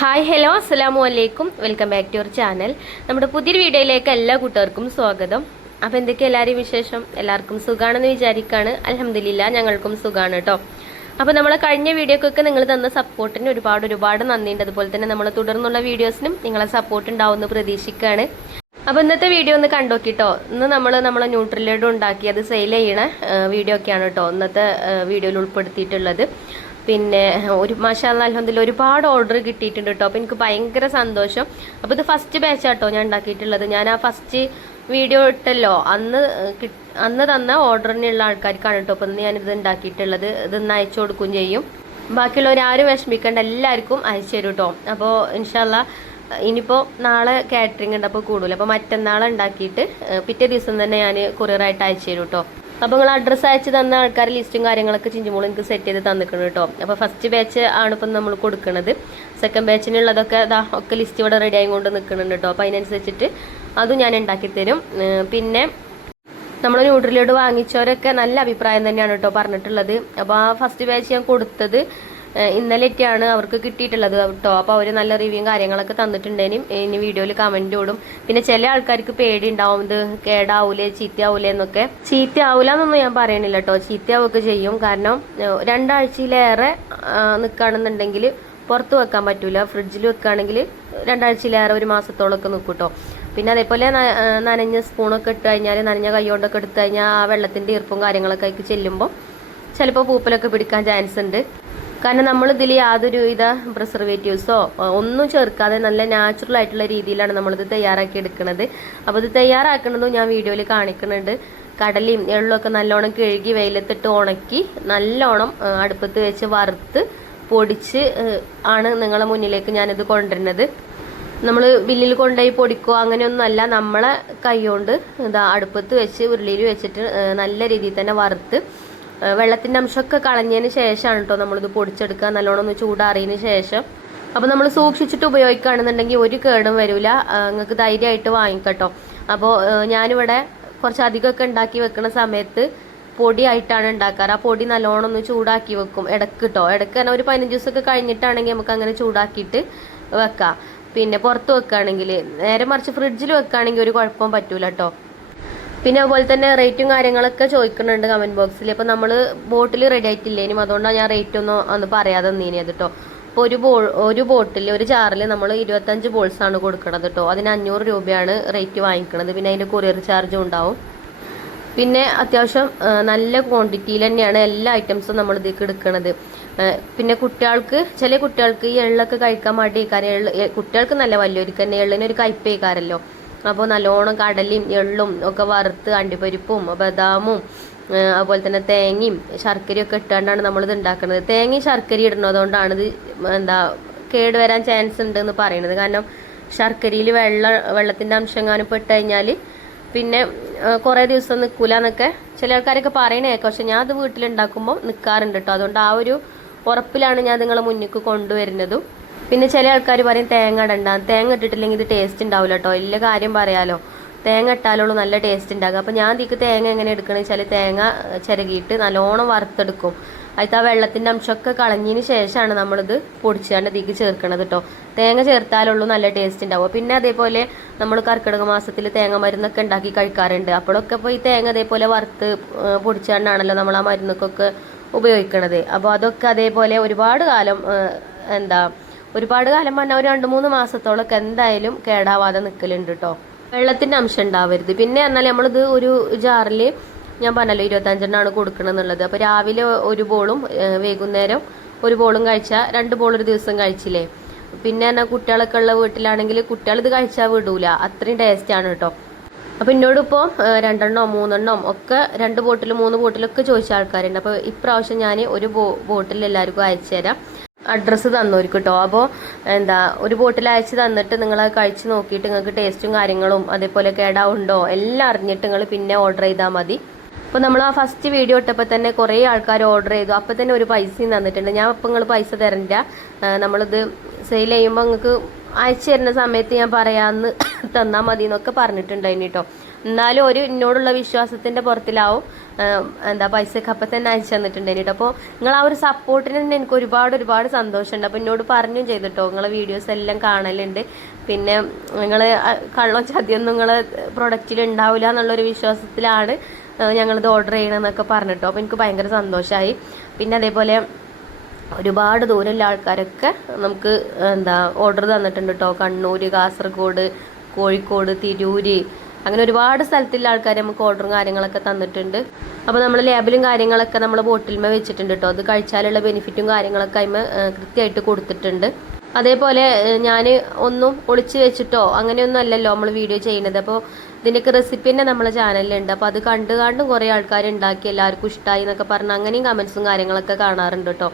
Hi hello അസ്സലാമു അലൈക്കും welcome back to your channel. നമ്മുടെ പുതിയൊരു വീഡിയോയിലേക്ക് എല്ലാ കൂട്ടുകാർക്കും സ്വാഗതം. അപ്പോൾ എന്തൊക്കെ എല്ലാവരും വിശേഷം? എല്ലാവർക്കും സുഖാണെന്ന് വിചാരിക്കുകയാണ്. അൽഹംദുലില്ലാ ഞങ്ങൾക്കും സുഖമാണ് കേട്ടോ. അപ്പോൾ നമ്മളെ കഴിഞ്ഞ വീഡിയോക്കൊക്കെ നിങ്ങൾ തന്ന സപ്പോർട്ടിന് ഒരുപാട് നന്ദിയുണ്ട്. അതുപോലെ തന്നെ നമ്മൾ തുടർന്നുള്ള വീഡിയോസിനും നിങ്ങളെ സപ്പോർട്ട് ഉണ്ടാവുമെന്ന് പ്രതീക്ഷിക്കുകയാണ്. അപ്പോൾ ഇന്നത്തെ വീഡിയോ ഒന്ന് കണ്ടോക്കിട്ടോ. ഇന്ന് നമ്മളെ ന്യൂട്രിലഡ് ഉണ്ടാക്കി അത് സെയിൽ ചെയ്യണ വീഡിയോ ഒക്കെയാണ് കേട്ടോ ഇന്നത്തെ വീഡിയോയിൽ ഉൾപ്പെടുത്തിയിട്ടുള്ളത്. പിന്നെ മാഷാഅല്ലാഹ് അൽഹംദുലില്ലാഹ് ഒരുപാട് ഓർഡർ കിട്ടിയിട്ടുണ്ട് കേട്ടോ. അപ്പോൾ എനിക്ക് ഭയങ്കര സന്തോഷം. അപ്പോൾ ഇത് ഫസ്റ്റ് ബാച്ചാട്ടോ ഞാൻ ഉണ്ടാക്കിയിട്ടുള്ളത്. ഞാൻ ആ ഫസ്റ്റ് വീഡിയോ ഇട്ടല്ലോ അന്ന് തന്ന ഓർഡറിനുള്ള ആൾക്കാർക്കാണ് കേട്ടോ അപ്പോൾ ഇന്ന് ഞാനിത് ഉണ്ടാക്കിയിട്ടുള്ളത്. ഇതൊന്ന് അയച്ചു കൊടുക്കുകയും ചെയ്യും. ബാക്കിയുള്ളവരാരും വിഷമിക്കേണ്ട, എല്ലാവർക്കും അയച്ചു തരും കേട്ടോ. അപ്പോൾ ഇൻഷാല്ലാ ഇനിയിപ്പോൾ നാളെ കാറ്ററിംഗ് ഉണ്ട്, അപ്പോൾ കൂടുതൽ അപ്പോൾ മറ്റന്നാൾ ഉണ്ടാക്കിയിട്ട് പിറ്റേ ദിവസം തന്നെ ഞാൻ കൊറിയറായിട്ട് അയച്ചു തരും കേട്ടോ. അപ്പോൾ നിങ്ങൾ അഡ്രസ്സ് അയച്ച് തന്ന ആൾക്കാർ ലിസ്റ്റും കാര്യങ്ങളൊക്കെ ചിഞ്ചുമോൾ എനിക്ക് സെറ്റ് ചെയ്ത് തന്നിക്കണം കേട്ടോ. അപ്പോൾ ഫസ്റ്റ് ബാച്ച് ആണ് ഇപ്പം നമ്മൾ കൊടുക്കുന്നത്. സെക്കൻഡ് ബാച്ചിനുള്ളതൊക്കെ ഒക്കെ ലിസ്റ്റ് ഇവിടെ റെഡി ആയിക്കൊണ്ട് നിൽക്കുന്നുണ്ട് കേട്ടോ. അപ്പോൾ അതിനനുസരിച്ചിട്ട് അതും ഞാൻ ഉണ്ടാക്കി തരും. പിന്നെ നമ്മൾ ന്യൂട്രിലോട് വാങ്ങിച്ചവരൊക്കെ നല്ല അഭിപ്രായം തന്നെയാണ് കേട്ടോ പറഞ്ഞിട്ടുള്ളത്. അപ്പോൾ ആ ഫസ്റ്റ് ബാച്ച് ഞാൻ കൊടുത്തത് ഇന്നലെയൊക്കെയാണ് അവർക്ക് കിട്ടിയിട്ടുള്ളത് കേട്ടോ. അപ്പോൾ അവർ നല്ല റിവ്യൂ കാര്യങ്ങളൊക്കെ തന്നിട്ടുണ്ടേനും ഇനി വീഡിയോയിൽ കമൻറ്റ് ഇടും. പിന്നെ ചില ആൾക്കാർക്ക് പേടി ഉണ്ടാവും, ഇത് കേടാവൂലേ ചീത്തയാവൂലേ എന്നൊക്കെ. ചീത്തയാവൂല എന്നൊന്നും ഞാൻ പറയണില്ല കേട്ടോ, ചീത്തയാവുകയൊക്കെ ചെയ്യും. കാരണം 2 ആഴ്ചയിലേറെ നിൽക്കുകയാണെന്നുണ്ടെങ്കിൽ പുറത്ത് വെക്കാൻ പറ്റൂല. ഫ്രിഡ്ജിൽ വെക്കുകയാണെങ്കിൽ 2 ആഴ്ചയിലേറെ 1 മാസത്തോളമൊക്കെ നിൽക്കും കേട്ടോ. പിന്നെ അതേപോലെ നനഞ്ഞ സ്പൂണൊക്കെ ഇട്ട് കഴിഞ്ഞാൽ, നനഞ്ഞ കൈ കൊണ്ടൊക്കെ എടുത്തു കഴിഞ്ഞാൽ ആ വെള്ളത്തിൻ്റെ ഈർപ്പും കാര്യങ്ങളൊക്കെ ആയിട്ട് ചെല്ലുമ്പോൾ ചിലപ്പോൾ പൂപ്പലൊക്കെ പിടിക്കാൻ ചാൻസ് ഉണ്ട്. കാരണം നമ്മളിതിൽ യാതൊരു വിധ പ്രിസർവേറ്റീവ്സോ ഒന്നും ചേർക്കാതെ നല്ല നാച്ചുറൽ ആയിട്ടുള്ള രീതിയിലാണ് നമ്മളിത് തയ്യാറാക്കി എടുക്കുന്നത്. അപ്പോൾ ഇത് തയ്യാറാക്കുന്നതും ഞാൻ വീഡിയോയിൽ കാണിക്കുന്നുണ്ട്. കടലയും എള്ളൊക്കെ നല്ലോണം കഴുകി വെയിലത്തിട്ട് ഉണക്കി നല്ലോണം അടുപ്പത്ത് വെച്ച് വറുത്ത് പൊടിച്ച് ആണ് നിങ്ങളെ മുന്നിലേക്ക് ഞാനിത് കൊണ്ടുവരുന്നത്. നമ്മൾ ബില്ലിൽ കൊണ്ടുപോയി പൊടിക്കുക അങ്ങനെയൊന്നുമല്ല, നമ്മളെ കൈകൊണ്ട് ഇതാ അടുപ്പത്ത് വെച്ച് ഉരുളിയിൽ വെച്ചിട്ട് നല്ല രീതിയിൽ തന്നെ വറുത്ത് വെള്ളത്തിൻ്റെ അംശമൊക്കെ കളഞ്ഞതിന് ശേഷമാണ് കേട്ടോ നമ്മളിത് പൊടിച്ചെടുക്കുക. നല്ലോണം ഒന്ന് ചൂടാറിയതിന് ശേഷം അപ്പോൾ നമ്മൾ സൂക്ഷിച്ചിട്ട് ഉപയോഗിക്കുകയാണെന്നുണ്ടെങ്കിൽ ഒരു കേടും വരില്ല. നിങ്ങൾക്ക് ധൈര്യമായിട്ട് വാങ്ങിക്കട്ടോ. അപ്പോൾ ഞാനിവിടെ കുറച്ചധികമൊക്കെ ഉണ്ടാക്കി വെക്കുന്ന സമയത്ത് പൊടിയായിട്ടാണ് ഉണ്ടാക്കാറ്. ആ പൊടി നല്ലോണം ഒന്ന് ചൂടാക്കി വെക്കും ഇടയ്ക്ക് കേട്ടോ. ഇടയ്ക്ക് തന്നെ ഒരു 15 ദിവസമൊക്കെ കഴിഞ്ഞിട്ടാണെങ്കിൽ നമുക്ക് അങ്ങനെ ചൂടാക്കിയിട്ട് വെക്കാം. പിന്നെ പുറത്ത് വെക്കുകയാണെങ്കിൽ, നേരെ മറിച്ച് ഫ്രിഡ്ജിൽ വെക്കുകയാണെങ്കിൽ ഒരു കുഴപ്പവും പറ്റൂല കേട്ടോ. പിന്നെ അതുപോലെ തന്നെ റേറ്റും കാര്യങ്ങളൊക്കെ ചോദിക്കുന്നുണ്ട് കമൻറ്റ് ബോക്സിൽ. അപ്പോൾ നമ്മൾ ബോട്ടിൽ റെഡി ആയിട്ടില്ലേനും അതുകൊണ്ടാണ് ഞാൻ റേറ്റ് ഒന്നും അന്ന് പറയാതെ നീനിയത് കേട്ടോ. അപ്പോൾ ഒരു ബോട്ടിൽ ഒരു ജാറിൽ നമ്മൾ 25 ബോൾസാണ് കൊടുക്കുന്നത് കേട്ടോ. അതിന് 500 രൂപയാണ് റേറ്റ് വാങ്ങിക്കുന്നത്. പിന്നെ അതിൻ്റെ കൊറിയർ ചാർജും ഉണ്ടാവും. പിന്നെ അത്യാവശ്യം നല്ല ക്വാണ്ടിറ്റിയിൽ തന്നെയാണ് എല്ലാ ഐറ്റംസും നമ്മൾ ഇതിലേക്ക് എടുക്കുന്നത്. പിന്നെ ചില കുട്ടികൾക്ക് ഈ എള്ളൊക്കെ കഴിക്കാൻ മടിയേക്കാരം. കുട്ടികൾക്ക് നല്ല വലിയവർക്ക് തന്നെ എള്ളിനൊരു കയ്പേക്കാരല്ലോ. അപ്പോൾ നല്ലോണം കടലയും എള്ളും ഒക്കെ വറുത്ത് അണ്ടിപ്പരിപ്പും ബദാമും അതുപോലെ തന്നെ തേങ്ങയും ശർക്കരയും ഒക്കെ ഇട്ടുകൊണ്ടാണ് നമ്മളിത് ഉണ്ടാക്കുന്നത്. തേങ്ങയും ശർക്കരയും ഇടുന്നതുകൊണ്ടാണ് ഇത് കേടുവരാൻ ചാൻസ് ഉണ്ടെന്ന് പറയുന്നത്. കാരണം ശർക്കരയിൽ വെള്ളത്തിൻ്റെ അംശം പെട്ട് കഴിഞ്ഞാൽ പിന്നെ കുറേ ദിവസം നിൽക്കില്ല എന്നൊക്കെ ചില ആൾക്കാരൊക്കെ പറയണേക്കാം. പക്ഷെ ഞാൻ അത് വീട്ടിലുണ്ടാക്കുമ്പോൾ നിൽക്കാറുണ്ട് കേട്ടോ. അതുകൊണ്ട് ആ ഒരു ഉറപ്പിലാണ് ഞാൻ നിങ്ങളെ മുന്നിലേക്ക് കൊണ്ടുവരുന്നതും. പിന്നെ ചില ആൾക്കാർ പറയും തേങ്ങ ഇടണ്ട, തേങ്ങ ഇട്ടിട്ടില്ലെങ്കിൽ ഇത് ടേസ്റ്റ് ഉണ്ടാവില്ല കേട്ടോ. എല്ലാ കാര്യം പറയാലോ, തേങ്ങ ഇട്ടാലുള്ളൂ നല്ല ടേസ്റ്റ് ഉണ്ടാകുക. അപ്പോൾ ഞാൻ ഇതിക്ക് തേങ്ങ എങ്ങനെ എടുക്കണമെന്ന് വെച്ചാൽ തേങ്ങ ചിരകിയിട്ട് നല്ലോണം വറുത്തെടുക്കും. അതിൽ ആ വെള്ളത്തിൻ്റെ അംശമൊക്കെ കളഞ്ഞതിന് ശേഷമാണ് നമ്മളിത് പൊടിച്ചാണ്ട് ഇതിക്ക് ചേർക്കണത് കേട്ടോ. തേങ്ങ ചേർത്താലുള്ളൂ നല്ല ടേസ്റ്റ് ഉണ്ടാവുക. പിന്നെ അതേപോലെ നമ്മൾ കർക്കിടക മാസത്തിൽ തേങ്ങ മരുന്നൊക്കെ ഉണ്ടാക്കി കഴിക്കാറുണ്ട്. അപ്പോഴൊക്കെ ഇപ്പോൾ ഈ തേങ്ങ അതേപോലെ വറുത്ത് പൊടിച്ചാണ്ടാണല്ലോ നമ്മൾ ആ മരുന്നൊക്കെ ഉപയോഗിക്കണത്. അപ്പോൾ അതൊക്കെ അതേപോലെ ഒരുപാട് കാലം പറഞ്ഞാൽ ഒരു 2-3 മാസത്തോളമൊക്കെ എന്തായാലും കേടാവാതെ നിൽക്കലുണ്ട് കേട്ടോ. വെള്ളത്തിൻ്റെ അംശം ഉണ്ടാവരുത്. പിന്നെ പറഞ്ഞാൽ നമ്മളിത് ഒരു ജാറിൽ ഞാൻ പറഞ്ഞല്ലോ 25 കൊടുക്കണമെന്നുള്ളത്. അപ്പോൾ രാവിലെ 1 ബോളും വൈകുന്നേരം 1 ബോളും കഴിച്ചാൽ 2 ബോൾ ഒരു ദിവസം കഴിച്ചില്ലേ. പിന്നെ പറഞ്ഞാൽ കുട്ടികളൊക്കെ ഉള്ള വീട്ടിലാണെങ്കിൽ കുട്ടികളിത് കഴിച്ചാൽ വിടൂല, അത്രയും ടേസ്റ്റാണ് കേട്ടോ. അപ്പോൾ എന്നോടിപ്പോൾ 2 3 ഒക്കെ 2 ബോട്ടിൽ 3 ബോട്ടിലൊക്കെ ചോദിച്ച ആൾക്കാരുണ്ട്. അപ്പോൾ ഇപ്രാവശ്യം ഞാൻ ഒരു ബോട്ടിൽ എല്ലാവർക്കും അയച്ചു തരാം. അഡ്രസ്സ് തന്നോർക്ക് കേട്ടോ. അപ്പോൾ ഒരു ബോട്ടിൽ അയച്ച് തന്നിട്ട് നിങ്ങൾ കഴിച്ച് നോക്കിയിട്ട് നിങ്ങൾക്ക് ടേസ്റ്റും കാര്യങ്ങളും അതേപോലെ കേടാവുണ്ടോ എല്ലാം അറിഞ്ഞിട്ട് നിങ്ങൾ പിന്നെ ഓർഡർ ചെയ്താൽ മതി. അപ്പോൾ നമ്മൾ ആ ഫസ്റ്റ് വീഡിയോ ഇട്ടപ്പോൾ തന്നെ കുറേ ആൾക്കാർ ഓർഡർ ചെയ്തു. അപ്പോൾ തന്നെ ഒരു പൈസയും തന്നിട്ടുണ്ട്. ഞാൻ അപ്പോൾ നിങ്ങൾ പൈസ തരണ്ട, നമ്മളിത് സെയിൽ ചെയ്യുമ്പോൾ നിങ്ങൾക്ക് അയച്ചു തരുന്ന സമയത്ത് ഞാൻ പറയാമെന്ന് തന്നാൽ മതി എന്നൊക്കെ പറഞ്ഞിട്ടുണ്ടായിന് കേട്ടോ. എന്നാലും എന്നോടുള്ള വിശ്വാസത്തിൻ്റെ പുറത്തിലാവും എന്താ പൈസയൊക്കെ അപ്പം തന്നെ അയച്ചു തന്നിട്ടുണ്ടായിരുന്നു കേട്ടോ. അപ്പോൾ നിങ്ങൾ ആ ഒരു സപ്പോർട്ടിന് തന്നെ എനിക്ക് ഒരുപാട് സന്തോഷമുണ്ട്. അപ്പോൾ എന്നോട് പറഞ്ഞും ചെയ്തിട്ടോ, നിങ്ങളെ വീഡിയോസ് എല്ലാം കാണലുണ്ട്, പിന്നെ നിങ്ങൾ കള്ളോ ചതിയൊന്നും നിങ്ങളെ പ്രൊഡക്റ്റിൽ ഉണ്ടാവില്ല എന്നുള്ളൊരു വിശ്വാസത്തിലാണ് ഞങ്ങളിത് ഓർഡർ ചെയ്യണമെന്നൊക്കെ പറഞ്ഞിട്ടോ. അപ്പോൾ എനിക്ക് ഭയങ്കര സന്തോഷമായി. പിന്നെ അതേപോലെ ഒരുപാട് ദൂരമുള്ള ആൾക്കാരൊക്കെ നമുക്ക് ഓർഡർ തന്നിട്ടുണ്ട് കേട്ടോ. കണ്ണൂർ, കാസർഗോഡ്, കോഴിക്കോട്, തിരൂര്, അങ്ങനെ ഒരുപാട് സ്ഥലത്തുള്ള ആൾക്കാർ നമുക്ക് ഓർഡറും കാര്യങ്ങളൊക്കെ തന്നിട്ടുണ്ട്. അപ്പോൾ നമ്മൾ ലേബലും കാര്യങ്ങളൊക്കെ നമ്മൾ ബോട്ടിൽമേ വെച്ചിട്ടുണ്ട് കേട്ടോ. അത് കഴിച്ചാലുള്ള ബെനിഫിറ്റും കാര്യങ്ങളൊക്കെ അതിന് കൃത്യമായിട്ട് കൊടുത്തിട്ടുണ്ട്. അതേപോലെ ഞാൻ ഒന്നും ഒളിച്ചു വെച്ചിട്ടോ അങ്ങനെയൊന്നും അല്ലല്ലോ നമ്മൾ വീഡിയോ ചെയ്യുന്നത്. അപ്പോൾ ഇതിൻ്റെയൊക്കെ റെസിപ്പി തന്നെ നമ്മളെ ചാനലിലുണ്ട്. അപ്പോൾ അത് കണ്ടും കുറേ ആൾക്കാർ ഉണ്ടാക്കി എല്ലാവർക്കും ഇഷ്ടമായി എന്നൊക്കെ പറഞ്ഞ് അങ്ങനെയും കമൻസും കാര്യങ്ങളൊക്കെ കാണാറുണ്ട് കേട്ടോ.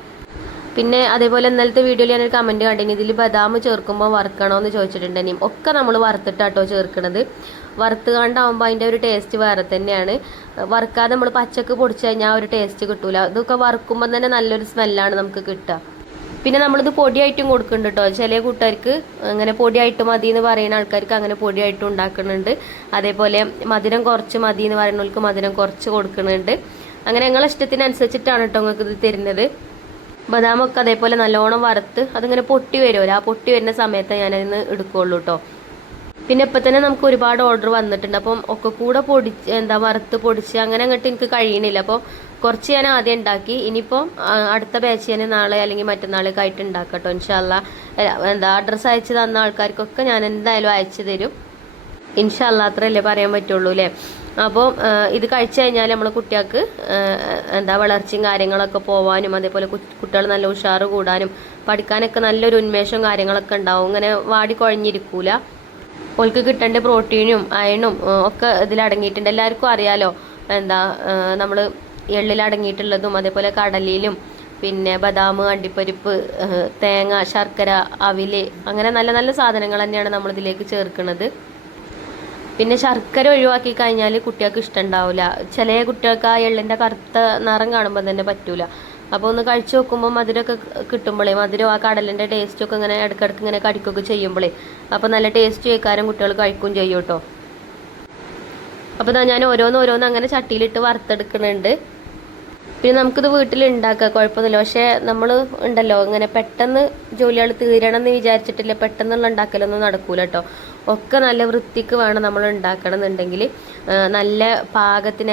പിന്നെ അതേപോലെ ഇന്നലത്തെ വീഡിയോയിൽ ഞാനൊരു കമൻറ്റ് കണ്ടിന്, ഇതിൽ ബദാം ചേർക്കുമ്പോൾ വറുക്കണോ എന്ന് ചോദിച്ചിട്ടുണ്ടെങ്കിൽ ഒക്കെ നമ്മൾ വറുത്തിട്ടാട്ടോ ചേർക്കണത്. വറുത്ത് കണ്ടാകുമ്പോൾ അതിൻ്റെ ഒരു ടേസ്റ്റ് വേറെ തന്നെയാണ്. വറുക്കാതെ നമ്മൾ പച്ചക്ക് പൊടിച്ച് കഴിഞ്ഞാൽ ഒരു ടേസ്റ്റ് കിട്ടൂല. ഇതൊക്കെ വറുക്കുമ്പോൾ തന്നെ നല്ലൊരു സ്മെല്ലാണ് നമുക്ക് കിട്ടുക. പിന്നെ നമ്മളിത് പൊടിയായിട്ടും കൊടുക്കുന്നുണ്ട് കേട്ടോ. ചില കൂട്ടുകാർക്ക് അങ്ങനെ പൊടിയായിട്ട് മതി എന്ന് പറയുന്ന ആൾക്കാർക്ക് അങ്ങനെ പൊടിയായിട്ടും ഉണ്ടാക്കുന്നുണ്ട്. അതേപോലെ മധുരം കുറച്ച് മതി എന്ന് പറയുന്നവർക്ക് മധുരം കുറച്ച് കൊടുക്കുന്നുണ്ട്. അങ്ങനെ നിങ്ങളെ ഇഷ്ടത്തിനനുസരിച്ചിട്ടാണ് കേട്ടോ നിങ്ങൾക്ക് ഇത് തരുന്നത്. ബദാമൊക്കെ അതേപോലെ നല്ലോണം വറുത്ത് അതിങ്ങനെ പൊട്ടി വരുമല്ലോ, ആ പൊട്ടി വരുന്ന സമയത്ത് ഞാനതിന് എടുക്കുകയുള്ളൂ കേട്ടോ. പിന്നെ ഇപ്പം തന്നെ നമുക്ക് ഒരുപാട് ഓർഡർ വന്നിട്ടുണ്ട്. അപ്പം ഒക്കെ കൂടെ വറുത്ത് പൊടിച്ച് അങ്ങനെ അങ്ങോട്ട് എനിക്ക് കഴിയണില്ല. അപ്പോൾ കുറച്ച് ഞാൻ ആദ്യം ഉണ്ടാക്കി. ഇനിയിപ്പോൾ അടുത്ത ബാച്ച് ഞാൻ നാളെ അല്ലെങ്കിൽ മറ്റന്നാളേക്ക് ആയിട്ട് ഉണ്ടാക്കാം കേട്ടോ. ഇൻഷാല്ലാ അഡ്രസ്സ് അയച്ച് തന്ന ആൾക്കാർക്കൊക്കെ ഞാൻ എന്തായാലും അയച്ചു തരും. ഇൻഷാല്ലാ അത്രയല്ലേ പറയാൻ പറ്റുള്ളൂ അല്ലേ. അപ്പോൾ ഇത് കഴിച്ചു കഴിഞ്ഞാൽ നമ്മൾ കുട്ടികൾക്ക് വളർച്ചയും കാര്യങ്ങളൊക്കെ പോവാനും അതേപോലെ കുട്ടികൾ നല്ല ഉഷാറ് കൂടാനും പഠിക്കാനൊക്കെ നല്ലൊരു ഉന്മേഷവും കാര്യങ്ങളൊക്കെ ഉണ്ടാവും. ഇങ്ങനെ വാടി കുഴഞ്ഞിരിക്കൂല. ഓൾക്ക് കിട്ടേണ്ട പ്രോട്ടീനും അയണും ഒക്കെ ഇതിലടങ്ങിയിട്ടുണ്ട്. എല്ലാവർക്കും അറിയാലോ നമ്മൾ എള്ളിലടങ്ങിയിട്ടുള്ളതും അതേപോലെ കടലയിലും പിന്നെ ബദാം, അണ്ടിപ്പരിപ്പ്, തേങ്ങ, ശർക്കര, അവില്, അങ്ങനെ നല്ല നല്ല സാധനങ്ങൾ തന്നെയാണ് നമ്മളിതിലേക്ക് ചേർക്കുന്നത്. പിന്നെ ശർക്കര ഒഴിവാക്കി കഴിഞ്ഞാൽ കുട്ടികൾക്ക് ഇഷ്ടമുണ്ടാവില്ല. ചില കുട്ടികൾക്ക് ആ എള്ളിൻ്റെ കറുത്ത നിറം കാണുമ്പോൾ തന്നെ പറ്റൂല. അപ്പോൾ ഒന്ന് കഴിച്ചു നോക്കുമ്പോൾ മധുരമൊക്കെ കിട്ടുമ്പോഴേ മധുരം ആ കടലിൻ്റെ ടേസ്റ്റൊക്കെ ഇങ്ങനെ ഇടയ്ക്കിടയ്ക്ക് ഇങ്ങനെ കടിക്കുകയൊക്കെ ചെയ്യുമ്പോഴേ അപ്പോൾ നല്ല ടേസ്റ്റ് വെക്കാനും കുട്ടികൾ കഴിക്കുകയും ചെയ്യും കേട്ടോ. അപ്പോൾ ഞാൻ ഓരോന്ന് അങ്ങനെ ചട്ടിയിലിട്ട് വറുത്തെടുക്കുന്നുണ്ട്. പിന്നെ നമുക്കിത് വീട്ടിൽ ഉണ്ടാക്കാം, കുഴപ്പമൊന്നുമില്ല. പക്ഷേ നമ്മൾ ഉണ്ടല്ലോ ഇങ്ങനെ പെട്ടെന്ന് ജോലികൾ തീരണം എന്ന് വിചാരിച്ചിട്ടില്ല പെട്ടെന്നുള്ള ഉണ്ടാക്കലൊന്നും നടക്കൂല കേട്ടോ. ഒക്കെ നല്ല വൃത്തിക്ക് വേണം നമ്മൾ ഉണ്ടാക്കണം എന്നുണ്ടെങ്കിൽ. നല്ല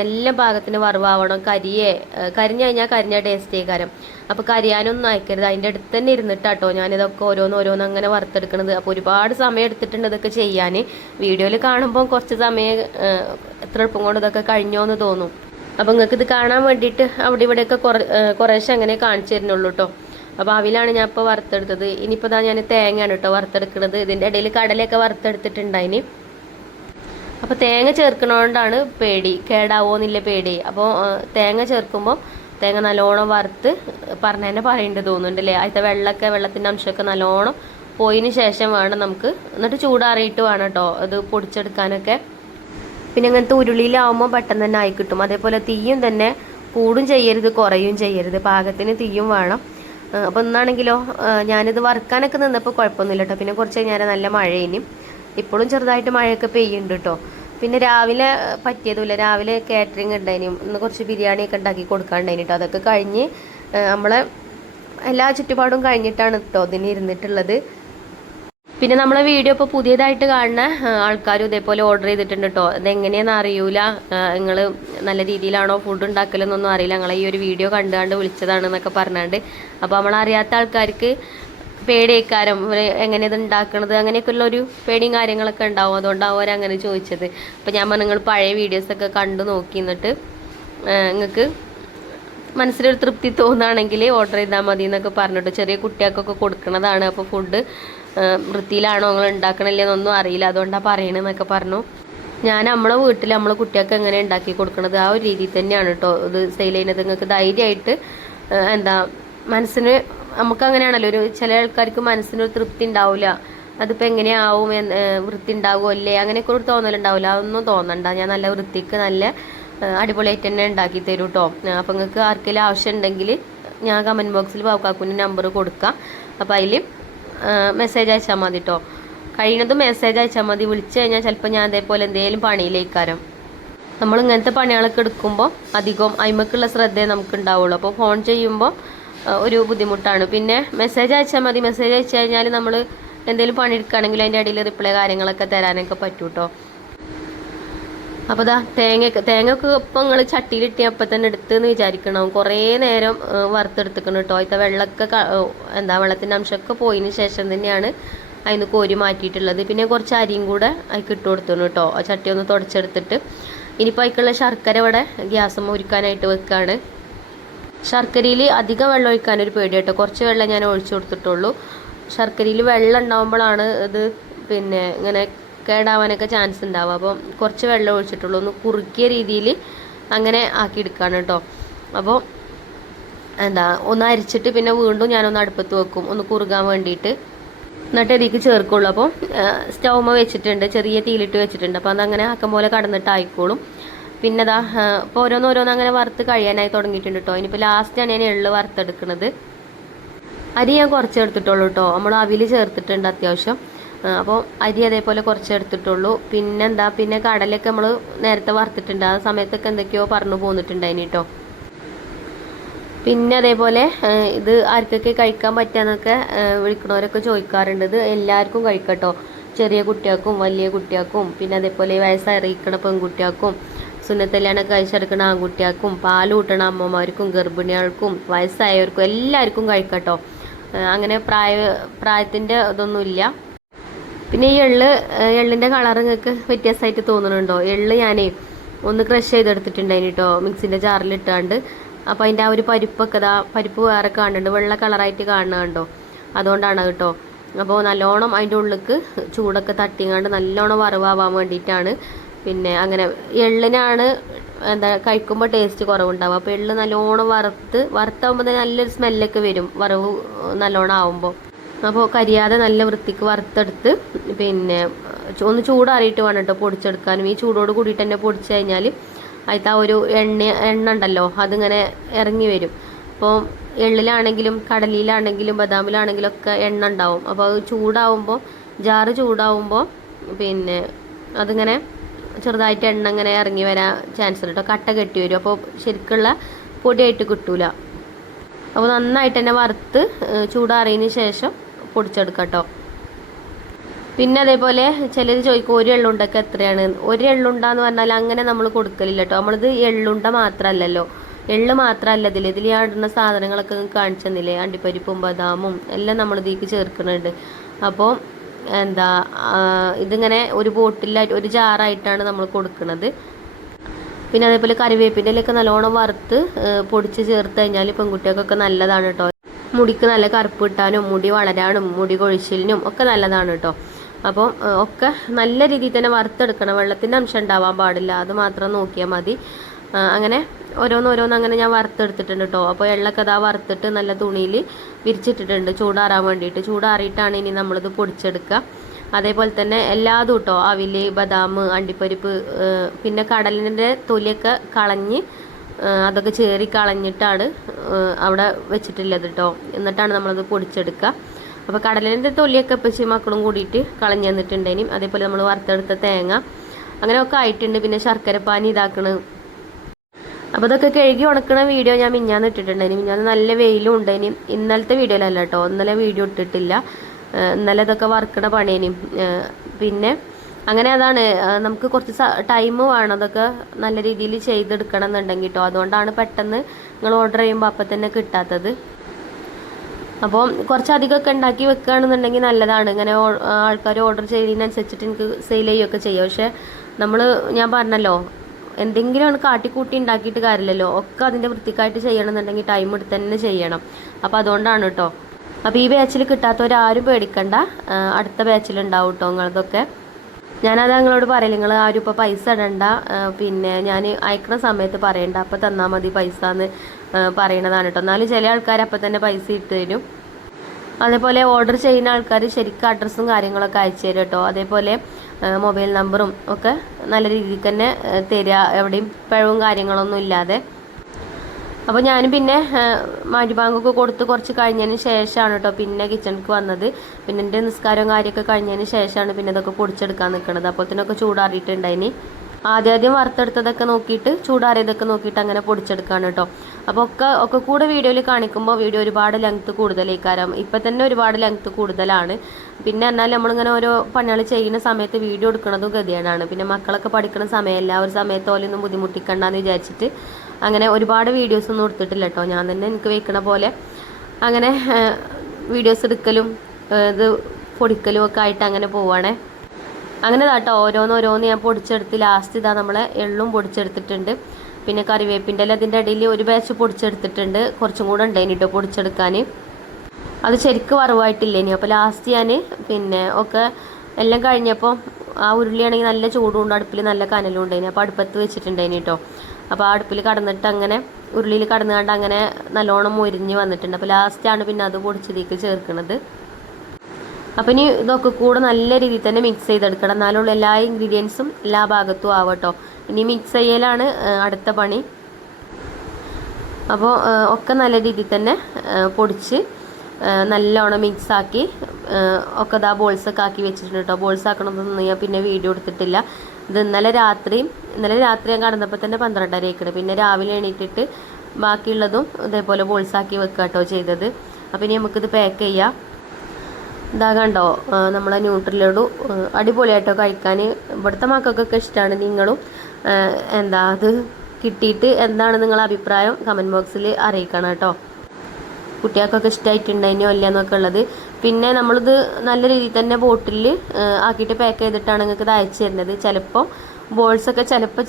എല്ലാം പാകത്തിന് വറവാവണം. കരിഞ്ഞു കഴിഞ്ഞാൽ കരിഞ്ഞ ടേസ്റ്റ് കാരം. അപ്പോൾ കരിയാനൊന്നും അയക്കരുത്. അതിൻ്റെ അടുത്ത് തന്നെ ഇരുന്നിട്ടാട്ടോ ഞാനിതൊക്കെ ഓരോന്ന് അങ്ങനെ വറുത്തെടുക്കണത്. അപ്പോൾ ഒരുപാട് സമയം എടുത്തിട്ടുണ്ട് ഇതൊക്കെ ചെയ്യാൻ. വീഡിയോയിൽ കാണുമ്പോൾ കുറച്ച് സമയം എത്ര എളുപ്പം കൊണ്ട് ഇതൊക്കെ കഴിഞ്ഞോന്ന് തോന്നും. അപ്പോൾ നിങ്ങൾക്ക് ഇത് കാണാൻ വേണ്ടിയിട്ട് അവിടെ ഇവിടെയൊക്കെ കുറേശ്ശെ അങ്ങനെ കാണിച്ചു തരുന്നുള്ളൂ കേട്ടോ. അപ്പോൾ അവിലാണ് ഞാൻ ഇപ്പോൾ വറുത്തെടുത്തത്. ഇനിയിപ്പോൾ ഞാൻ തേങ്ങയാണ് കേട്ടോ വറുത്തെടുക്കുന്നത്. ഇതിൻ്റെ ഇടയിൽ കടലയൊക്കെ വറുത്തെടുത്തിട്ടുണ്ടായിന്. അപ്പോൾ തേങ്ങ ചേർക്കണോണ്ടാണ് പേടി, കേടാവോന്നില്ല പേടി. അപ്പോൾ തേങ്ങ ചേർക്കുമ്പോൾ തേങ്ങ നല്ലോണം വറുത്ത് തന്നെ പറയേണ്ടത് തോന്നുന്നുണ്ടല്ലേ. അതിൻ്റെ വെള്ളത്തിൻ്റെ അംശമൊക്കെ നല്ലോണം പോയതിന് ശേഷം വേണം നമുക്ക്, എന്നിട്ട് ചൂടാറിയിട്ട് വേണം കേട്ടോ അത് പൊടിച്ചെടുക്കാനൊക്കെ. പിന്നെ അങ്ങനത്തെ ഉരുളിയിലാവുമ്പോൾ പെട്ടെന്ന് തന്നെ ആയി കിട്ടും. അതേപോലെ തീയും തന്നെ കൂടും ചെയ്യരുത് കുറയും ചെയ്യരുത്, പാകത്തിന് തീയും വേണം. അപ്പോൾ ഇന്നാണെങ്കിലോ ഞാനിത് വറുക്കാനൊക്കെ നിന്നപ്പോൾ കുഴപ്പമൊന്നുമില്ല കേട്ടോ. പിന്നെ കുറച്ച് കഴിഞ്ഞാൽ നല്ല മഴയിനും ഇപ്പോഴും ചെറുതായിട്ട് മഴയൊക്കെ പെയ്യുന്നുണ്ട് കേട്ടോ. പിന്നെ രാവിലെ പറ്റിയതുമില്ല, രാവിലെ കാറ്ററിങ് ഉണ്ടായിനും, ഇന്ന് കുറച്ച് ബിരിയാണിയൊക്കെ ഉണ്ടാക്കി കൊടുക്കാനുണ്ടായിന് കേട്ടോ. അതൊക്കെ കഴിഞ്ഞ് നമ്മളെ എല്ലാ ചുറ്റുപാടും കഴിഞ്ഞിട്ടാണ് കേട്ടോ ഇതിന് ഇരുന്നിട്ടുള്ളത്. പിന്നെ നമ്മളെ വീഡിയോ ഇപ്പോൾ പുതിയതായിട്ട് കാണുന്ന ആൾക്കാരും ഇതേപോലെ ഓർഡർ ചെയ്തിട്ടുണ്ട് കേട്ടോ. അതെങ്ങനെയാണെന്ന് അറിയൂല, നിങ്ങൾ നല്ല രീതിയിലാണോ ഫുഡ് ഉണ്ടാക്കലെന്നൊന്നും അറിയില്ല, ഞങ്ങളെ ഈ ഒരു വീഡിയോ കണ്ടുകൊണ്ട് വിളിച്ചതാണെന്നൊക്കെ പറഞ്ഞാണ്ട്. അപ്പോൾ നമ്മളറിയാത്ത ആൾക്കാർക്ക് പേടിയേക്കാരം എങ്ങനെ ഇത് ഉണ്ടാക്കണത് അങ്ങനെയൊക്കെയുള്ളൊരു പേടിയും കാര്യങ്ങളൊക്കെ ഉണ്ടാവും. അതുകൊണ്ടാവും അവരങ്ങനെ ചോദിച്ചത്. അപ്പോൾ ഞാൻ നിങ്ങൾ പഴയ വീഡിയോസൊക്കെ കണ്ടു നോക്കി, എന്നിട്ട് നിങ്ങൾക്ക് മനസ്സിലൊരു തൃപ്തി തോന്നുകയാണെങ്കിൽ ഓർഡർ ചെയ്താൽ മതി എന്നൊക്കെ പറഞ്ഞിട്ട്. ചെറിയ കുട്ടികൾക്കൊക്കെ കൊടുക്കുന്നതാണ്. അപ്പോൾ ഫുഡ് വൃത്തിയിലാണോ നിങ്ങൾ ഉണ്ടാക്കണില്ലെന്നൊന്നും അറിയില്ല, അതുകൊണ്ടാണ് പറയണമെന്നൊക്കെ പറഞ്ഞു. ഞാൻ നമ്മളെ വീട്ടിൽ നമ്മളെ കുട്ടികൾക്ക് എങ്ങനെ ഉണ്ടാക്കി കൊടുക്കണത് ആ ഒരു രീതിയിൽ തന്നെയാണ് കേട്ടോ ഇത് സെയിൽ ചെയ്യുന്നത്. നിങ്ങൾക്ക് ധൈര്യമായിട്ട് മനസ്സിന് നമുക്ക് അങ്ങനെയാണല്ലോ, ചില ആൾക്കാർക്ക് മനസ്സിനൊരു തൃപ്തി ഉണ്ടാവില്ല. അതിപ്പോൾ എങ്ങനെയാവും, വൃത്തി ഉണ്ടാവുമല്ലേ, അങ്ങനെയൊക്കെ ഒരു തോന്നലുണ്ടാവില്ല. അതൊന്നും തോന്നണ്ട. ഞാൻ നല്ല വൃത്തിക്ക് നല്ല അടിപൊളിയായിട്ട് തന്നെ ഉണ്ടാക്കി തരും കേട്ടോ. അപ്പോൾ നിങ്ങൾക്ക് ആർക്കെങ്കിലും ആവശ്യം ഉണ്ടെങ്കിൽ ഞാൻ കമൻറ്റ് ബോക്സിൽ ബാബുക്കാക്കുൻ്റെ നമ്പർ കൊടുക്കാം. അപ്പോൾ അതിൽ മെസ്സേജ് അയച്ചാൽ മതി കേട്ടോ. കഴിയുന്നതും മെസ്സേജ് അയച്ചാൽ മതി. വിളിച്ചു കഴിഞ്ഞാൽ ചിലപ്പോൾ ഞാൻ അതേപോലെ എന്തെങ്കിലും പണിയിലേക്കാരം. നമ്മൾ ഇങ്ങനത്തെ പണികളൊക്കെ എടുക്കുമ്പോൾ അധികം അയിമക്കുള്ള ശ്രദ്ധയെ നമുക്ക് ഉണ്ടാവുള്ളൂ. അപ്പോൾ ഫോൺ ചെയ്യുമ്പോൾ ഒരു ബുദ്ധിമുട്ടാണ്. പിന്നെ മെസ്സേജ് അയച്ചാൽ മതി. മെസ്സേജ് അയച്ചു കഴിഞ്ഞാൽ നമ്മൾ എന്തെങ്കിലും പണിയെടുക്കുകയാണെങ്കിൽ അതിൻ്റെ ഇടയിൽ റിപ്ലൈ കാര്യങ്ങളൊക്കെ തരാനൊക്കെ പറ്റും കേട്ടോ. അപ്പോൾ ദാ തേങ്ങയൊക്കെ ഇപ്പം നിങ്ങൾ ചട്ടിയിലിട്ടി അപ്പം തന്നെ എടുത്തെന്ന് വിചാരിക്കണം. കുറേ നേരം വറുത്തെടുത്തിക്കണം കേട്ടോ. അതിൻ്റെ വെള്ളമൊക്കെ വെള്ളത്തിൻ്റെ അംശമൊക്കെ പോയതിന് ശേഷം തന്നെയാണ് അതിന് കോരി മാറ്റിയിട്ടുള്ളത്. പിന്നെ കുറച്ച് അരിയും കൂടെ അതിൽ ഇട്ട് കൊടുത്തോളൂ കേട്ടോ. ആ ചട്ടി ഒന്ന് തുടച്ചെടുത്തിട്ട് ഇനിയിപ്പോൾ അതിക്കുള്ള ശർക്കര ഇവിടെ ഗ്യാസ് ഒരുക്കാനായിട്ട് വെക്കുകയാണ്. ശർക്കരയിൽ അധികം വെള്ളം ഒഴിക്കാനൊരു പേടി കേട്ടോ. കുറച്ച് വെള്ളം ഞാൻ ഒഴിച്ചു കൊടുത്തിട്ടുള്ളൂ. ശർക്കരയിൽ വെള്ളം ഉണ്ടാകുമ്പോഴാണ് ഇത് പിന്നെ ഇങ്ങനെ കേടാവാനൊക്കെ ചാൻസ് ഉണ്ടാവുക. അപ്പം കുറച്ച് വെള്ളം ഒഴിച്ചിട്ടുള്ളൂ. ഒന്ന് കുറുക്കിയ രീതിയിൽ അങ്ങനെ ആക്കിയെടുക്കുകയാണ് കേട്ടോ. അപ്പോൾ ഒന്ന് അരിച്ചിട്ട് പിന്നെ വീണ്ടും ഞാനൊന്ന് അടുപ്പത്ത് വെക്കും ഒന്ന് കുറുകാൻ വേണ്ടിയിട്ട്. എന്നിട്ട് ഇതിലേക്ക് ചേർക്കുള്ളൂ. അപ്പോൾ സ്റ്റൗമ്മ വെച്ചിട്ടുണ്ട്, ചെറിയ തീയിലിട്ട് വെച്ചിട്ടുണ്ട്. അപ്പോൾ അതങ്ങനെ ആക്കം പോലെ കടന്നിട്ട് ആയിക്കോളും. പിന്നെ ഇപ്പോൾ ഓരോന്നോരോന്ന് അങ്ങനെ വറുത്ത് കഴിയാനായി തുടങ്ങിയിട്ടുണ്ട് കേട്ടോ. ഇനിയിപ്പോൾ ലാസ്റ്റാണ് ഞാൻ എള്ള് വറുത്തെടുക്കുന്നത്. അരി ഞാൻ കുറച്ച് എടുത്തിട്ടുള്ളൂ കേട്ടോ. നമ്മൾ അവിൽ ചേർത്തിട്ടുണ്ട് അത്യാവശ്യം. അപ്പോൾ അരി അതേപോലെ കുറച്ച് എടുത്തിട്ടുള്ളൂ. പിന്നെ കടലൊക്കെ നമ്മൾ നേരത്തെ വറുത്തിട്ടുണ്ട്. ആ സമയത്തൊക്കെ എന്തൊക്കെയോ പറഞ്ഞു പോന്നിട്ടുണ്ടായിന് കേട്ടോ. പിന്നെ അതേപോലെ ഇത് ആർക്കൊക്കെ കഴിക്കാൻ പറ്റാന്നൊക്കെ വിളിക്കണവരൊക്കെ ചോദിക്കാറുണ്ട്. ഇത് എല്ലാവർക്കും കഴിക്കട്ടോ. ചെറിയ കുട്ടികൾക്കും വലിയ കുട്ടികൾക്കും പിന്നെ അതേപോലെ വയസ്സറിയിക്കണ പെൺകുട്ടികൾക്കും സുന്നത്തല്യാണൊക്കെ കഴിച്ചെടുക്കണ ആൺകുട്ടികൾക്കും പാലൂട്ടണ അമ്മമാർക്കും ഗർഭിണികൾക്കും വയസ്സായവർക്കും എല്ലാവർക്കും കഴിക്കട്ടോ. അങ്ങനെ പ്രായത്തിൻ്റെ ഇതൊന്നുമില്ല. പിന്നെ ഈ എള്ളിൻ്റെ കളർ നിങ്ങൾക്ക് വ്യത്യാസമായിട്ട് തോന്നുന്നുണ്ടോ? എള്ള് ഞാനേ ഒന്ന് ക്രഷ് ചെയ്തെടുത്തിട്ടുണ്ടായിന് കേട്ടോ, മിക്സിൻ്റെ ജാറിലിട്ടാണ്ട്. അപ്പോൾ അതിൻ്റെ ആ ഒരു പരിപ്പ് വേറെ കാണുന്നുണ്ട്, വെള്ള കളറായിട്ട് കാണുന്നുണ്ടോ? അതുകൊണ്ടാണ് കേട്ടോ. അപ്പോൾ നല്ലോണം അതിൻ്റെ ഉള്ളിലേക്ക് ചൂടൊക്കെ തട്ടിങ്ങാണ്ട് നല്ലോണം വറവാവാൻ വേണ്ടിയിട്ടാണ്. പിന്നെ അങ്ങനെ എള്ളിനാണ് കഴിക്കുമ്പോൾ ടേസ്റ്റ് കുറവുണ്ടാവും. അപ്പോൾ എള്ള് നല്ലോണം വറുത്താകുമ്പോൾ തന്നെ നല്ലൊരു സ്മെല്ലൊക്കെ വരും വറവ് നല്ലോണം ആവുമ്പോൾ. അപ്പോൾ കരിയാതെ നല്ല വൃത്തിക്ക് വറുത്തെടുത്ത് പിന്നെ ഒന്ന് ചൂടാറിയിട്ട് വേണം കേട്ടോ പൊടിച്ചെടുക്കാനും. ഈ ചൂടോട് കൂടിയിട്ട് തന്നെ പൊടിച്ച് കഴിഞ്ഞാൽ അതിൽ ആ ഒരു എണ്ണ ഉണ്ടല്ലോ അതിങ്ങനെ ഇറങ്ങി വരും. അപ്പോൾ എള്ളിലാണെങ്കിലും കടലിലാണെങ്കിലും ബദാമിലാണെങ്കിലും ഒക്കെ എണ്ണ ഉണ്ടാവും. അപ്പോൾ അത് ചൂടാവുമ്പോൾ ജാറ് ചൂടാവുമ്പോൾ പിന്നെ അതിങ്ങനെ ചെറുതായിട്ട് എണ്ണ ഇങ്ങനെ ഇറങ്ങി വരാൻ ചാൻസ് ഉണ്ട് കേട്ടോ. കട്ട കെട്ടി വരും. അപ്പോൾ ശരിക്കുള്ള പൊടിയായിട്ട് കിട്ടൂല. അപ്പോൾ നന്നായിട്ട് തന്നെ വറുത്ത് ചൂടാറിയതിന് ശേഷം പൊടിച്ചെടുക്കാം കേട്ടോ. പിന്നെ അതേപോലെ ചിലർ ചോദിക്കും ഒരു എള്ളുണ്ടൊക്കെ എത്രയാണ്? ഒരു എള്ളുണ്ടാന്ന് പറഞ്ഞാൽ അങ്ങനെ നമ്മൾ കൊടുക്കലില്ല കേട്ടോ. നമ്മളിത് എള്ളുണ്ട മാത്രമല്ലല്ലോ, എള്ള് മാത്രമല്ല ഇതിൽ ഞാൻ ഇടുന്ന സാധനങ്ങളൊക്കെ കാണിച്ചു തന്നില്ലേ, അണ്ടിപ്പരിപ്പും ബദാമും എല്ലാം നമ്മൾ ഇതിലേക്ക് ചേർക്കുന്നുണ്ട്. അപ്പോൾ ഇതിങ്ങനെ ഒരു ബോട്ടിലായിട്ട് ഒരു ജാറായിട്ടാണ് നമ്മൾ കൊടുക്കുന്നത്. പിന്നെ അതേപോലെ കറിവേപ്പിൻ്റെ ഇലയൊക്കെ നല്ലോണം വറുത്ത് പൊടിച്ച് ചേർത്ത് കഴിഞ്ഞാൽ പെൺകുട്ടികൾക്കൊക്കെ നല്ലതാണ് കേട്ടോ. മുടിക്ക് നല്ല കറുപ്പ് കിട്ടാനും മുടി വളരാനും മുടി കൊഴിച്ചിലിനും ഒക്കെ നല്ലതാണ് കേട്ടോ. അപ്പോൾ ഒക്കെ നല്ല രീതിയിൽ തന്നെ വറുത്തെടുക്കണം. വെള്ളത്തിൻ്റെ അംശം ഉണ്ടാവാൻ പാടില്ല, അത് മാത്രം നോക്കിയാൽ മതി. അങ്ങനെ ഓരോന്നോരോന്ന് അങ്ങനെ ഞാൻ വറുത്തെടുത്തിട്ടുണ്ട് കേട്ടോ. അപ്പോൾ എള്ളൊക്കെ വറുത്തിട്ട് നല്ല തുണിയിൽ വിരിച്ചിട്ടിട്ടുണ്ട് ചൂടാറാൻ വേണ്ടിയിട്ട്. ചൂടാറിയിട്ടാണ് ഇനി നമ്മളിത് പൊടിച്ചെടുക്കുക. അതേപോലെ തന്നെ എല്ലാതും കേട്ടോ, അവിൽ ബദാം അണ്ടിപ്പരിപ്പ് പിന്നെ കടലിൻ്റെ തൊലിയൊക്കെ കളഞ്ഞ് അതൊക്കെ ചേറി കളഞ്ഞിട്ടാണ് അവിടെ വെച്ചിട്ടുള്ളത് കേട്ടോ. എന്നിട്ടാണ് നമ്മളത് പൊടിച്ചെടുക്കുക. അപ്പോൾ കടലിൻ്റെ തൊലിയൊക്കെ ഇപ്പച്ചി മക്കളും കൂടിയിട്ട് കളഞ്ഞു തന്നിട്ടുണ്ടേനും. അതേപോലെ നമ്മൾ വറുത്തെടുത്ത തേങ്ങ അങ്ങനെയൊക്കെ ആയിട്ടുണ്ട്. പിന്നെ ശർക്കരപ്പാനി ഇതാക്കണ്. അപ്പോൾ ഇതൊക്കെ കഴുകി ഉണക്കണ വീഡിയോ ഞാൻ മിഞ്ഞാന്ന് ഇട്ടിട്ടുണ്ടായിരുന്നു. മിഞ്ഞാന്ന് നല്ല വെയിലും ഉണ്ടായിന്. ഇന്നലത്തെ വീഡിയോയിലല്ല കേട്ടോ, ഇന്നലെ വീഡിയോ ഇട്ടിട്ടില്ല. ഇന്നലെ ഇതൊക്കെ വറുക്കണ പണിയേനും. പിന്നെ അങ്ങനെ അതാണ് നമുക്ക് കുറച്ച് ടൈം വേണം അതൊക്കെ നല്ല രീതിയിൽ ചെയ്തെടുക്കണം എന്നുണ്ടെങ്കിൽ കേട്ടോ. അതുകൊണ്ടാണ് പെട്ടെന്ന് നിങ്ങൾ ഓർഡർ ചെയ്യുമ്പോൾ അപ്പം തന്നെ കിട്ടാത്തത്. അപ്പോൾ കുറച്ചധികമൊക്കെ ഉണ്ടാക്കി വെക്കുകയാണെന്നുണ്ടെങ്കിൽ നല്ലതാണ്. ഇങ്ങനെ ആൾക്കാർ ഓർഡർ ചെയ്യുന്നതിനനുസരിച്ചിട്ട് എനിക്ക് സെയിൽ ചെയ്യുകയൊക്കെ ചെയ്യാം. പക്ഷേ ഞാൻ പറഞ്ഞല്ലോ, എന്തെങ്കിലും കാട്ടിക്കൂട്ടി ഉണ്ടാക്കിയിട്ട് കാര്യമില്ലല്ലോ. ഒക്കെ അതിൻ്റെ വൃത്തിക്കായിട്ട് ചെയ്യണമെന്നുണ്ടെങ്കിൽ ടൈം എടുത്ത് തന്നെ ചെയ്യണം. അപ്പോൾ അതുകൊണ്ടാണ് കേട്ടോ. അപ്പോൾ ഈ ബാച്ചിൽ കിട്ടാത്തവരാരും പേടിക്കണ്ട, അടുത്ത ബാച്ചിലുണ്ടാവും കേട്ടോ നിങ്ങളതൊക്കെ. ഞാനത് നിങ്ങളോട് പറയില്ല, നിങ്ങൾ ആരും ഇപ്പോൾ പൈസ ഇടണ്ട, പിന്നെ ഞാൻ അയക്കുന്ന സമയത്ത് പറയണ്ട, അപ്പോൾ തന്നാൽ മതി പൈസ എന്ന് പറയണതാണ് കേട്ടോ. എന്നാലും ചില ആൾക്കാർ അപ്പം തന്നെ പൈസ ഇട്ട് തരും. അതേപോലെ ഓർഡർ ചെയ്യുന്ന ആൾക്കാർ ശരിക്കും അഡ്രസ്സും കാര്യങ്ങളൊക്കെ അയച്ചു തരും കേട്ടോ. അതേപോലെ മൊബൈൽ നമ്പറും ഒക്കെ നല്ല രീതിക്ക് തന്നെ തരിക, എവിടെയും പിഴവും കാര്യങ്ങളൊന്നും ഇല്ലാതെ. അപ്പോൾ ഞാനും പിന്നെ മരുഭാഗമൊക്കെ കൊടുത്ത് കുറച്ച് കഴിഞ്ഞതിന് ശേഷമാണ് കേട്ടോ പിന്നെ കിച്ചണിക്ക് വന്നത്. പിന്നെ എൻ്റെ നിസ്കാരവും കാര്യമൊക്കെ കഴിഞ്ഞതിന് ശേഷമാണ് പിന്നെ ഇതൊക്കെ പൊടിച്ചെടുക്കാൻ നിൽക്കുന്നത്. അപ്പോൾ ഇതിനൊക്കെ ചൂടാറിയിട്ടുണ്ടായിനി. ആദ്യം വറുത്തെടുത്തതൊക്കെ നോക്കിയിട്ട് ചൂടാറിയതൊക്കെ നോക്കിയിട്ട് അങ്ങനെ പൊടിച്ചെടുക്കുകയാണ് കേട്ടോ. അപ്പോൾ ഒക്കെ കൂടെ വീഡിയോയിൽ കാണിക്കുമ്പോൾ വീഡിയോ ഒരുപാട് ലെങ്ത്ത് കൂടുതലേക്കാരം. ഇപ്പം തന്നെ ഒരുപാട് ലെങ്ത്ത് കൂടുതലാണ്. പിന്നെ എന്നാൽ നമ്മളിങ്ങനെ ഓരോ പണികൾ ചെയ്യുന്ന സമയത്ത് വീഡിയോ എടുക്കുന്നതും ഗതികേടാണ്. പിന്നെ മക്കളൊക്കെ പഠിക്കുന്ന സമയമല്ല, ആ ഒരു സമയത്ത് ഓലൊന്നും ബുദ്ധിമുട്ടിക്കണ്ടെന്ന് വിചാരിച്ചിട്ട് അങ്ങനെ ഒരുപാട് വീഡിയോസ് ഒന്നും എടുത്തിട്ടില്ല കേട്ടോ. ഞാൻ തന്നെ എനിക്ക് വെക്കണ പോലെ അങ്ങനെ വീഡിയോസ് എടുക്കലും ഇത് പൊടിക്കലും ഒക്കെ ആയിട്ട് അങ്ങനെ പോവാണേ. അങ്ങനെ കേട്ടോ ഓരോന്നോരോന്ന് ഞാൻ പൊടിച്ചെടുത്ത് ലാസ്റ്റ് ഇതാ നമ്മളെ എള്ളും പൊടിച്ചെടുത്തിട്ടുണ്ട്. പിന്നെ കറിവേപ്പിൻ്റെ അതിൻ്റെ ഇടയിൽ ഒരു ബാച്ച് പൊടിച്ചെടുത്തിട്ടുണ്ട്. കുറച്ചും കൂടെ ഉണ്ടായിന് കേട്ടോ പൊടിച്ചെടുക്കാൻ. അത് ശരിക്കും വറവായിട്ടില്ലേനി. അപ്പോൾ ലാസ്റ്റ് ഞാൻ പിന്നെ ഒക്കെ എല്ലാം കഴിഞ്ഞപ്പോൾ ആ ഉരുളിയാണെങ്കിൽ നല്ല ചൂടുണ്ട്, അടുപ്പിൽ നല്ല കനലും ഉണ്ടായിന്. അപ്പോൾ അടുപ്പത്ത് വെച്ചിട്ടുണ്ടായിന് കേട്ടോ. അപ്പോൾ ആ അടുപ്പിൽ കടന്നിട്ട് അങ്ങനെ ഉരുളിയിൽ കടന്നുകൊണ്ട് അങ്ങനെ നല്ലോണം മൊരിഞ്ഞ് വന്നിട്ടുണ്ട്. അപ്പോൾ ലാസ്റ്റാണ് പിന്നെ അത് പൊടിച്ചതിലേക്ക് ചേർക്കുന്നത്. അപ്പം ഇനി ഇതൊക്കെ കൂടെ നല്ല രീതിയിൽ തന്നെ മിക്സ് ചെയ്തെടുക്കണം, എന്നാലുള്ള എല്ലാ ഇൻഗ്രീഡിയൻസും എല്ലാ ഭാഗത്തും ആവട്ടോ. ഇനി മിക്സ് ചെയ്യലാണ് അടുത്ത പണി. അപ്പോൾ ഒക്കെ നല്ല രീതിയിൽ തന്നെ പൊടിച്ച് നല്ലോണം മിക്സാക്കി ഒക്കെ ഇതാ ബോൾസൊക്കെ ആക്കി വെച്ചിട്ടുണ്ട് കേട്ടോ. ബോൾസ് ആക്കണമെന്നൊന്നും ഞാൻ പിന്നെ വീഡിയോ എടുത്തിട്ടില്ല. ഇത് ഇന്നലെ രാത്രി ഞാൻ കടന്നപ്പോൾ തന്നെ 12:30 ആയിക്കണം. പിന്നെ രാവിലെ എണീറ്റിട്ട് ബാക്കിയുള്ളതും ഇതേപോലെ ബോൾസാക്കി വെക്കുക കേട്ടോ ചെയ്തത്. അപ്പോൾ ഇനി നമുക്കിത് പാക്ക് ചെയ്യാം. ഇതാ കണ്ടോ നമ്മളെ ന്യൂട്രിലഡു അടിപൊളിയായിട്ടോ കഴിക്കാൻ. ഇവിടുത്തെ മക്കൾക്കൊക്കെ ഇഷ്ടമാണ്. നിങ്ങളും അത് കിട്ടിയിട്ട് എന്താണ് നിങ്ങളുടെ അഭിപ്രായം കമൻറ്റ് ബോക്സിൽ അറിയിക്കണം കേട്ടോ. കുട്ടികൾക്കൊക്കെ ഇഷ്ടമായിട്ടുണ്ടായിനോ ഇല്ല എന്നൊക്കെ ഉള്ളത്. പിന്നെ നമ്മളിത് നല്ല രീതിയിൽ തന്നെ ബോട്ടിൽ ആക്കിയിട്ട് പാക്ക് ചെയ്തിട്ടാണ് നിങ്ങൾക്ക് ഇത് അയച്ചു തരുന്നത്. ചിലപ്പോൾ ബോൾസൊക്കെ ചിലപ്പോൾ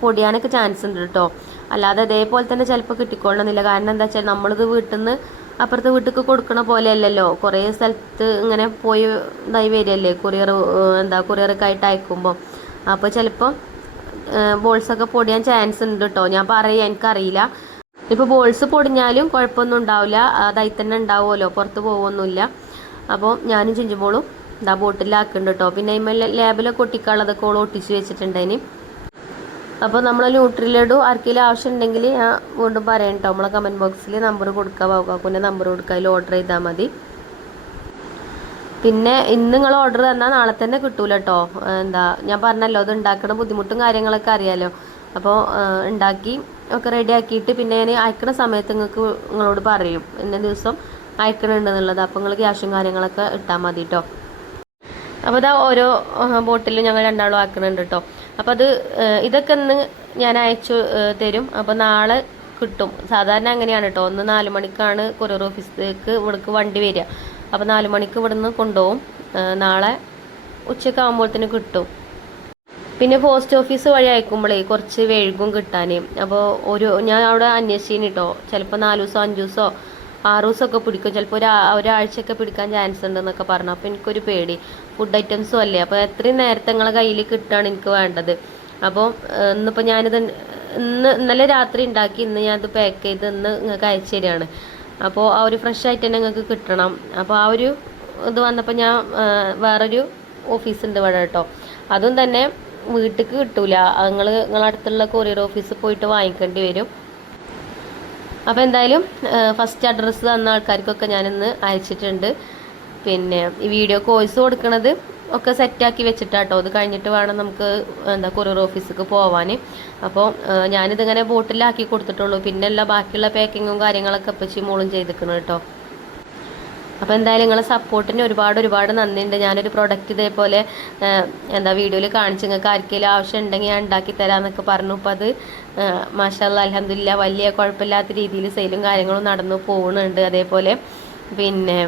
പൊടിയാനൊക്കെ ചാൻസ് ഉണ്ട് കേട്ടോ. അല്ലാതെ അതേപോലെ തന്നെ ചിലപ്പോൾ കിട്ടിക്കൊള്ളണമെന്നില്ല. കാരണം എന്താ വെച്ചാൽ നമ്മളിത് വീട്ടിൽ നിന്ന് അപ്പുറത്തെ വീട്ടിലേക്ക് കൊടുക്കണ പോലെ അല്ലല്ലോ. കുറേ സ്ഥലത്ത് ഇങ്ങനെ പോയി ഇതായി വരികയല്ലേ കൊറിയറൊക്കെ ആയിട്ട് അയക്കുമ്പോൾ. അപ്പോൾ ചിലപ്പോൾ ബോൾസൊക്കെ പൊടിയാൻ ചാൻസ് ഉണ്ട് കേട്ടോ. ഞാൻ എനിക്കറിയില്ല. ഇപ്പോൾ ബോൾസ് പൊടിഞ്ഞാലും കുഴപ്പമൊന്നും ഉണ്ടാവില്ല, അതായി തന്നെ ഉണ്ടാവുമല്ലോ, പുറത്ത് പോകുമൊന്നുമില്ല. അപ്പോൾ ഞാനും ചിഞ്ചുമ്പോളും ബോട്ടിലാക്കുന്നുണ്ട് കേട്ടോ. പിന്നെ അതിന്മേൽ ലാബിലൊക്കെ ഒട്ടിക്കാനുള്ളതൊക്കെ ഓൾ ഒട്ടിച്ച് വെച്ചിട്ടുണ്ടതിന്. അപ്പോൾ നമ്മൾ ന്യൂട്രിലഡു ആർക്കെങ്കിലും ആവശ്യം ഉണ്ടെങ്കിൽ ഞാൻ വീണ്ടും പറയാം കേട്ടോ. നമ്മളെ കമൻറ്റ് ബോക്സിൽ നമ്പർ കൊടുക്കുക, വൗകാക്കുൻ്റെ നമ്പർ കൊടുക്കുക, അതിൽ ഓർഡർ ചെയ്താൽ മതി. പിന്നെ ഇന്ന് നിങ്ങൾ ഓർഡർ തന്നാൽ നാളെ തന്നെ കിട്ടൂല കേട്ടോ. ഞാൻ പറഞ്ഞല്ലോ അത് ഉണ്ടാക്കുന്ന ബുദ്ധിമുട്ടും കാര്യങ്ങളൊക്കെ അറിയാമല്ലോ. അപ്പോൾ ഉണ്ടാക്കി ഒക്കെ റെഡി ആക്കിയിട്ട് പിന്നെ ഞാൻ അയക്കണ സമയത്ത് നിങ്ങളോട് പറയും ഇന്ന ദിവസം അയക്കണുണ്ടെന്നുള്ളത്. അപ്പോൾ നിങ്ങൾ ക്യാഷും കാര്യങ്ങളൊക്കെ ഇട്ടാൽ മതി കേട്ടോ. അപ്പോൾ ഇതാ ഓരോ ബോട്ടിലും ഞങ്ങൾ രണ്ടാളും ആക്കുന്നുണ്ട് കേട്ടോ. അപ്പോൾ ഇതൊക്കെ ഇന്ന് ഞാൻ അയച്ചു തരും. അപ്പോൾ നാളെ കിട്ടും. സാധാരണ അങ്ങനെയാണ് കേട്ടോ. 4 മണിക്കാണ് കൊറിയർ ഓഫീസിലേക്ക് ഇവിടേക്ക് വണ്ടി വരിക. അപ്പോൾ 4 മണിക്ക് ഇവിടുന്ന് കൊണ്ടുപോകും. നാളെ ഉച്ചയ്ക്ക് ആകുമ്പോഴത്തേന് കിട്ടും. പിന്നെ പോസ്റ്റ് ഓഫീസ് വഴി അയക്കുമ്പോഴേ കുറച്ച് വൈകും കിട്ടാൻ. അപ്പോൾ ഞാൻ അവിടെ അന്വേഷിച്ചിന് കേട്ടോ. ചിലപ്പോൾ 4 ദിവസം 5 ദിവസമോ 6 ദിവസമൊക്കെ പിടിക്കും. ചിലപ്പോൾ ഒരാഴ്ചയൊക്കെ പിടിക്കാൻ ചാൻസ് ഉണ്ടെന്നൊക്കെ പറഞ്ഞു. അപ്പോൾ എനിക്കൊരു പേടി. ഫുഡ് ഐറ്റംസും അല്ലേ. അപ്പോൾ എത്രയും നേരത്തെ നിങ്ങളെ കയ്യിൽ കിട്ടുകയാണ് എനിക്ക് വേണ്ടത്. അപ്പോൾ ഇന്നിപ്പോൾ ഞാനിത് ഇന്നലെ രാത്രി ഉണ്ടാക്കി ഇന്ന് ഞാനത് പാക്ക് ചെയ്ത് ഇന്ന് നിങ്ങൾക്ക് അയച്ചു തരികയാണ്. അപ്പോൾ ആ ഒരു ഫ്രഷ് ആയിട്ട് തന്നെ നിങ്ങൾക്ക് കിട്ടണം. അപ്പോൾ ആ ഒരു ഇത് വന്നപ്പോൾ ഞാൻ വേറൊരു ഓഫീസുണ്ട് ഇവിടെ കേട്ടോ. അതും തന്നെ വീട്ടിലേക്ക് കിട്ടൂല. നിങ്ങളടുത്തുള്ള കൊറിയർ ഓഫീസിൽ പോയിട്ട് വാങ്ങിക്കേണ്ടി വരും. അപ്പോൾ എന്തായാലും ഫസ്റ്റ് അഡ്രസ്സ് തന്ന ആൾക്കാർക്കൊക്കെ ഞാനിന്ന് അയച്ചിട്ടുണ്ട്. പിന്നെ ഈ വീഡിയോ കോഴ്സ് കൊടുക്കണത് ഒക്കെ സെറ്റാക്കി വെച്ചിട്ടാട്ടോ. ഇത് കഴിഞ്ഞിട്ട് വേണം നമുക്ക് കൊറിയർ ഓഫീസിലേക്ക് പോവാൻ. അപ്പോൾ ഞാനിതിങ്ങനെ ബോട്ടിലാക്കി കൊടുത്തിട്ടുള്ളൂ. പിന്നെ എല്ലാ ബാക്കിയുള്ള പാക്കിങ്ങും കാര്യങ്ങളൊക്കെ അപ്പച്ചി മോളും ചെയ്തിരിക്കണം കേട്ടോ. അപ്പോൾ എന്തായാലും നിങ്ങളെ സപ്പോർട്ടിന് ഒരുപാട് നന്ദിയുണ്ട്. ഞാനൊരു പ്രൊഡക്റ്റ് ഇതേപോലെ വീഡിയോയിൽ കാണിച്ച് നിങ്ങൾക്ക് ആർക്കെങ്കിലും ആവശ്യം ഉണ്ടെങ്കിൽ ഞാൻ ഉണ്ടാക്കി തരാമെന്നൊക്കെ പറഞ്ഞു. അപ്പോൾ അത് മാഷാഅല്ലാഹ് അൽഹംദുലില്ലാഹ് വലിയ കുഴപ്പമില്ലാത്ത രീതിയിൽ സെയിലും കാര്യങ്ങളും നടന്നു പോകുന്നുണ്ട്. അതേപോലെ പിന്നെ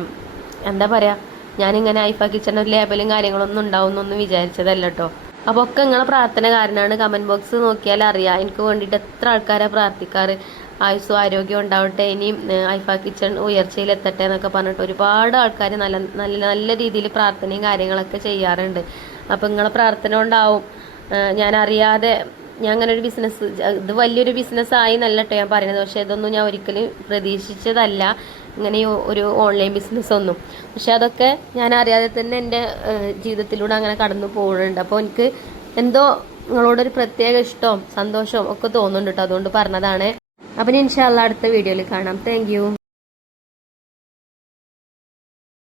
എന്താ പറയുക, ഞാനിങ്ങനെ ഐഫ കിച്ചൺ ഒരു ലേബലും കാര്യങ്ങളൊന്നും ഉണ്ടാവുമെന്നൊന്നും വിചാരിച്ചതല്ല കേട്ടോ. അപ്പോൾ ഒക്കെ നിങ്ങളെ പ്രാർത്ഥന കാരണമാണ്. കമൻറ്റ് ബോക്സ് നോക്കിയാൽ അറിയാം എനിക്ക് വേണ്ടിയിട്ട് എത്ര ആൾക്കാരെ പ്രാർത്ഥിക്കാറ്. ആയുസ്സും ആരോഗ്യം ഉണ്ടാവട്ടെ, ഇനിയും ഐഫ കിച്ചൺ ഉയർച്ചയിലെത്തട്ടെ എന്നൊക്കെ പറഞ്ഞിട്ട് ഒരുപാട് ആൾക്കാർ നല്ല രീതിയിൽ പ്രാർത്ഥനയും കാര്യങ്ങളൊക്കെ ചെയ്യാറുണ്ട്. അപ്പോൾ നിങ്ങളെ പ്രാർത്ഥന കൊണ്ടാവും ഞാൻ അറിയാതെ ഞാൻ അങ്ങനെ ഒരു ബിസിനസ്, ഇത് വലിയൊരു ബിസിനസ്സായി നല്ല കേട്ടോ ഞാൻ പറയുന്നത്. പക്ഷേ ഇതൊന്നും ഞാൻ ഒരിക്കലും പ്രതീക്ഷിച്ചതല്ല, ഇങ്ങനെ ഒരു ഓൺലൈൻ ബിസിനസ് ഒന്നും. പക്ഷെ അതൊക്കെ ഞാൻ അറിയാതെ തന്നെ എൻ്റെ ജീവിതത്തിലൂടെ അങ്ങനെ കടന്നു പോകുന്നുണ്ട്. അപ്പോൾ എനിക്ക് എന്തോ നിങ്ങളോടൊരു പ്രത്യേക ഇഷ്ടവും സന്തോഷവും ഒക്കെ തോന്നുന്നുണ്ട് കേട്ടോ. അതുകൊണ്ട് പറഞ്ഞതാണ്. അപ്പം ഇൻഷാ അല്ലാഹ് അടുത്ത വീഡിയോയിൽ കാണാം. Thank you.